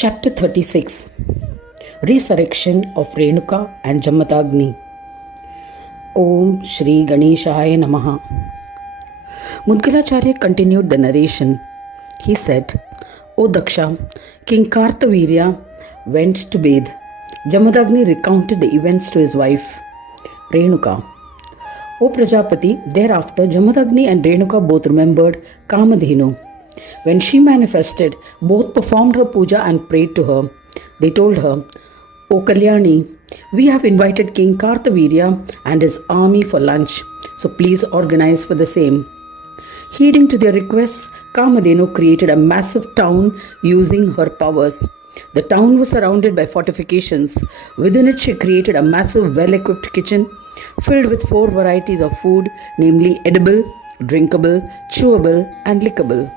Chapter 36 Resurrection of Renuka and Jamadagni. Om Shri Ganeshaya Namaha. Mudgalacharya continued the narration. He said, O Daksha, King Kartavirya went to bathe. Jamadagni recounted the events to his wife, Renuka. O Prajapati, thereafter Jamadagni and Renuka both remembered Kamadhenu. When she manifested, both performed her puja and prayed to her. They told her, O Kalyani, we have invited King Kartavirya and his army for lunch, so please organize for the same. Heeding to their requests, Kamadhenu created a massive town using her powers. The town was surrounded by fortifications. Within it, she created a massive, well-equipped kitchen filled with 4 varieties of food, namely edible, drinkable, chewable, and lickable.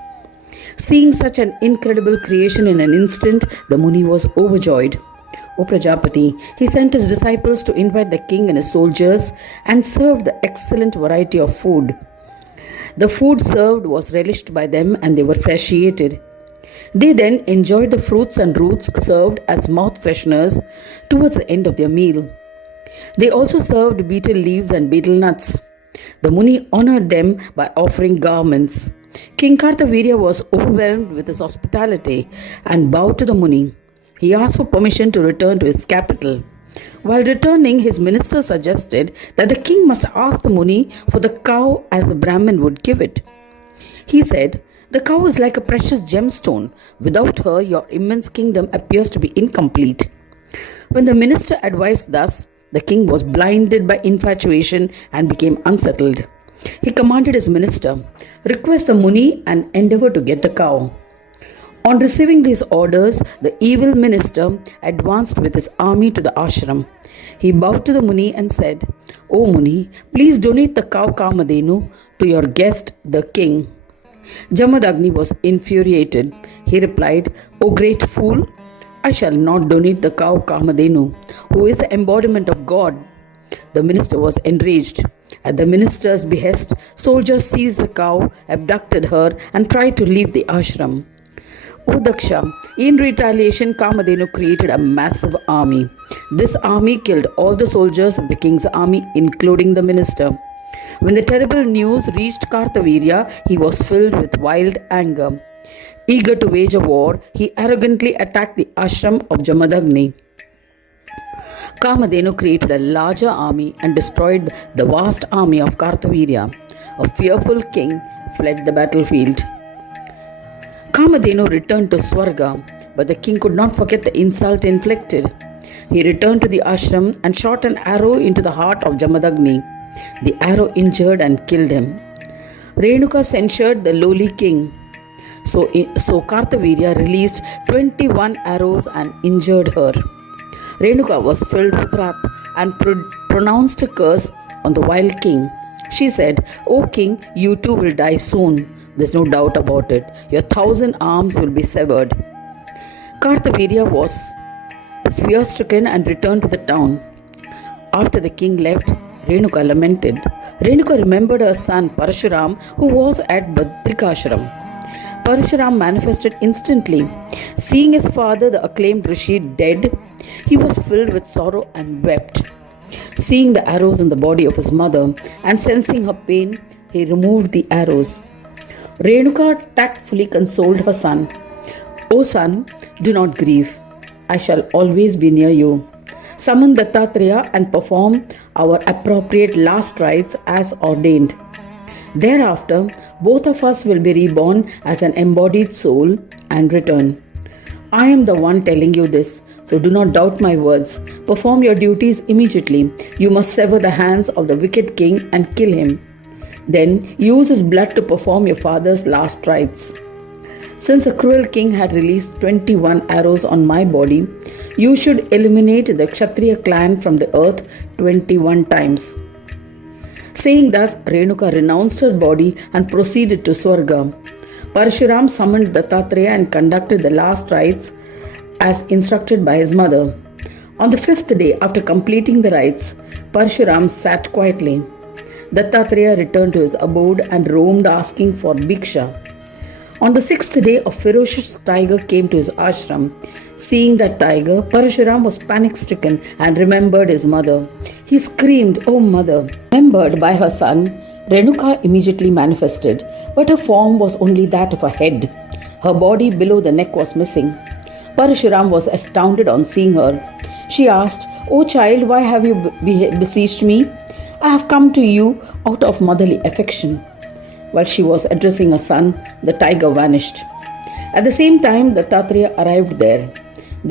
Seeing such an incredible creation in an instant, the Muni was overjoyed. O Prajapati, he sent his disciples to invite the king and his soldiers and served the excellent variety of food. The food served was relished by them and they were satiated. They then enjoyed the fruits and roots served as mouth fresheners towards the end of their meal. They also served betel leaves and betel nuts. The Muni honored them by offering garments. King Kartavirya was overwhelmed with his hospitality and bowed to the Muni. He asked for permission to return to his capital. While returning, his minister suggested that the king must ask the Muni for the cow as the Brahmin would give it. He said, the cow is like a precious gemstone. Without her, your immense kingdom appears to be incomplete. When the minister advised thus, the king was blinded by infatuation and became unsettled. He commanded his minister, request the Muni and endeavor to get the cow. On receiving these orders, the evil minister advanced with his army to the ashram. He bowed to the Muni and said, O Muni, please donate the cow Kamadhenu to your guest, the king. Jamadagni was infuriated. He replied, O great fool, I shall not donate the cow Kamadhenu, who is the embodiment of God. The minister was enraged. At the minister's behest, soldiers seized the cow, abducted her, and tried to leave the ashram. O Daksha, in retaliation, Kamadhenu created a massive army. This army killed all the soldiers of the king's army, including the minister. When the terrible news reached Kartavirya, he was filled with wild anger. Eager to wage a war, he arrogantly attacked the ashram of Jamadagni. Kamadhenu created a larger army and destroyed the vast army of Kartavirya. A fearful king fled the battlefield. Kamadhenu returned to Swarga, but the king could not forget the insult inflicted. He returned to the ashram and shot an arrow into the heart of Jamadagni. The arrow injured and killed him. Renuka censured the lowly king. So Kartavirya released 21 arrows and injured her. Renuka was filled with wrath and pronounced a curse on the wild king. She said, O king, you too will die soon. There's no doubt about it. Your 1,000 arms will be severed. Kartavirya was fear-stricken and returned to the town. After the king left, Renuka lamented. Renuka remembered her son Parashuram, who was at Badrikashram. Parashuram manifested instantly. Seeing his father, the acclaimed Rishi, dead, he was filled with sorrow and wept. Seeing the arrows in the body of his mother and sensing her pain, he removed the arrows. Renuka tactfully consoled her son. O son, do not grieve. I shall always be near you. Summon Dattatreya and perform our appropriate last rites as ordained. Thereafter, both of us will be reborn as an embodied soul and return. I am the one telling you this, so do not doubt my words. Perform your duties immediately. You must sever the hands of the wicked king and kill him. Then use his blood to perform your father's last rites. Since the cruel king had released 21 arrows on my body, you should eliminate the Kshatriya clan from the earth 21 times. Saying thus, Renuka renounced her body and proceeded to Swarga. Parashuram summoned Dattatreya and conducted the last rites as instructed by his mother. On the 5th day after completing the rites, Parashuram sat quietly. Dattatreya returned to his abode and roamed asking for bhiksha. On the sixth day, a ferocious tiger came to his ashram. Seeing that tiger, Parashuram was panic-stricken and remembered his mother. He screamed, "Oh mother!" Remembered by her son, Renuka immediately manifested, but her form was only that of a head. Her body below the neck was missing. Parashuram was astounded on seeing her. She asked, "O child, why have you besieged me? I have come to you out of motherly affection." While she was addressing her son, the tiger vanished. At the same time, the Dattatreya arrived there.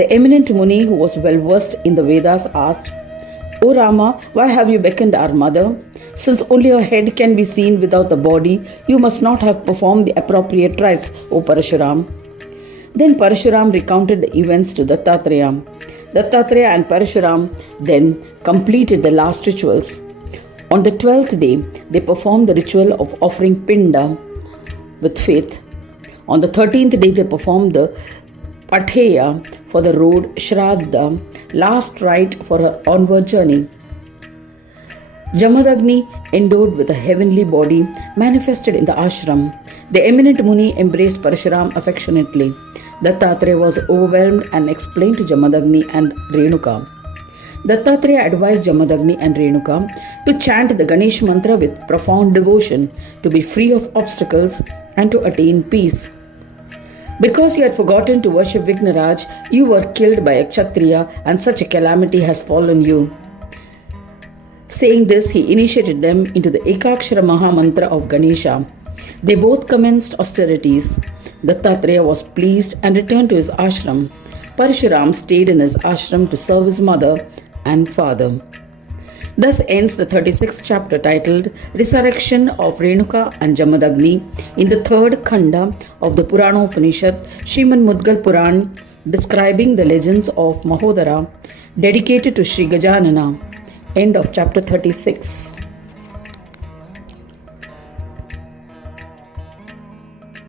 The eminent Muni, who was well versed in the Vedas, asked, "O Rama, why have you beckoned our mother? Since only her head can be seen without the body, you must not have performed the appropriate rites, O Parashuram." Then Parashuram recounted the events to Dattatreya. Dattatreya and Parashuram then completed the last rituals. On the 12th day, they performed the ritual of offering pinda with faith. On the 13th day, they performed the patheya for the road, shraddha, last rite for her onward journey. Jamadagni, endowed with a heavenly body, manifested in the ashram. The eminent Muni embraced Parashuram affectionately. Dattatreya was overwhelmed and explained to Jamadagni and Renuka. Dattatreya advised Jamadagni and Renuka to chant the Ganesha mantra with profound devotion, to be free of obstacles and to attain peace. Because you had forgotten to worship Vighnaraj, you were killed by a Kshatriya, and such a calamity has fallen you. Saying this, he initiated them into the Ekakshara Maha Mantra of Ganesha. They both commenced austerities. Dattatreya was pleased and returned to his ashram. Parashuram stayed in his ashram to serve his mother and father. Thus ends the 36th chapter titled Resurrection of Renuka and Jamadagni in the third khanda of the Puranopanishad, Srimad Mudgal Puran, describing the legends of Mahodara, dedicated to Sri Gajanana. End of chapter 36.